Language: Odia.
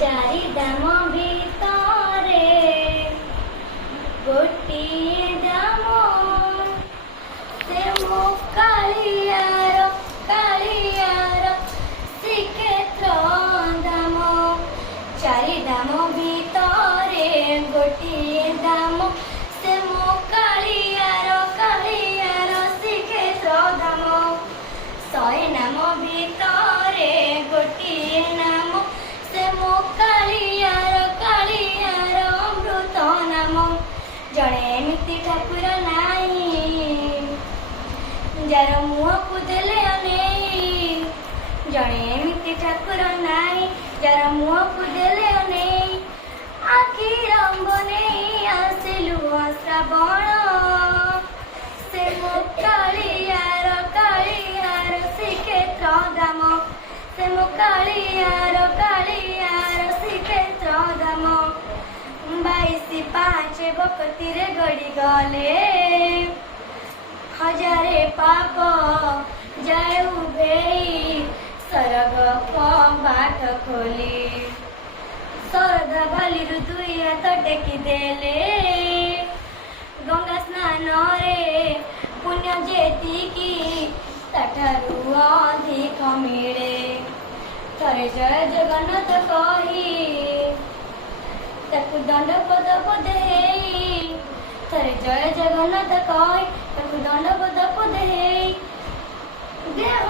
ଚାରିଧାମ ଭିତରେ ଗୋଟିଏ ଧାମ, ସେ ମୋ କାଳିଆର ଶ୍ରୀକ୍ଷେତ୍ର ଧାମ। ଚାରିଧାମ ଭିତରେ ଗୋଟିଏ ଧାମ, ସେ ମୋ କାଳିଆର ଶ୍ରୀକ୍ଷେତ୍ର ଧାମ। ଶହେ ନାମ ଭିତରେ ଗୋଟିଏ ନାମ, ସେ ମୋ କାଳିଆର ଅମୃତ ନାମ। ଜଣେ ଏମିତି ଠାକୁର ନାହିଁ ଯାର ମୁହଁକୁ ଦେଲେ ଅନେଇ, ଜଣେ ଏମିତି ଠାକୁର ନାହିଁ ଯାର ମୁହଁକୁ ଦେଲେ ଅନେଇ। ଆଖିର ବନେଇ ଆସିଲୁ ଶ୍ରାବଣ, ସେ ମୋ କାଳିଆର ଶ୍ରୀକ୍ଷେତ୍ର ଧାମ, ସେ ମୋ କାଳିଆର ଶ୍ରୀକ୍ଷେତ୍ର ଧାମ। 22/5 ଭକ୍ତିରେ ଗଡ଼ି ଗଲେ, ହଜାରେ ପାପ ଯାଏ ଉଭେଇ, ସରଗ ବାଟ ଖୋଲି। ଶରଧା ବାଲିରୁ 2 ହାତ ଟେକି ଦେଲେ, ଗଙ୍ଗା ସ୍ନାନରେ ପୁଣ୍ୟ ଯେତିକି ତାଠାରୁ ଅଧିକ ମିଳେ। ଥରେ ଜୟ ଜଗନ୍ନାଥ କହି ତାକୁ ଦଣ୍ଡ ପଦ ହେଇ, ଥରେ ଜୟ ଜଗନ୍ନାଥ କହି ତାକୁ ଦଣ୍ଡ ପଦ ହେଇ। ଦେହ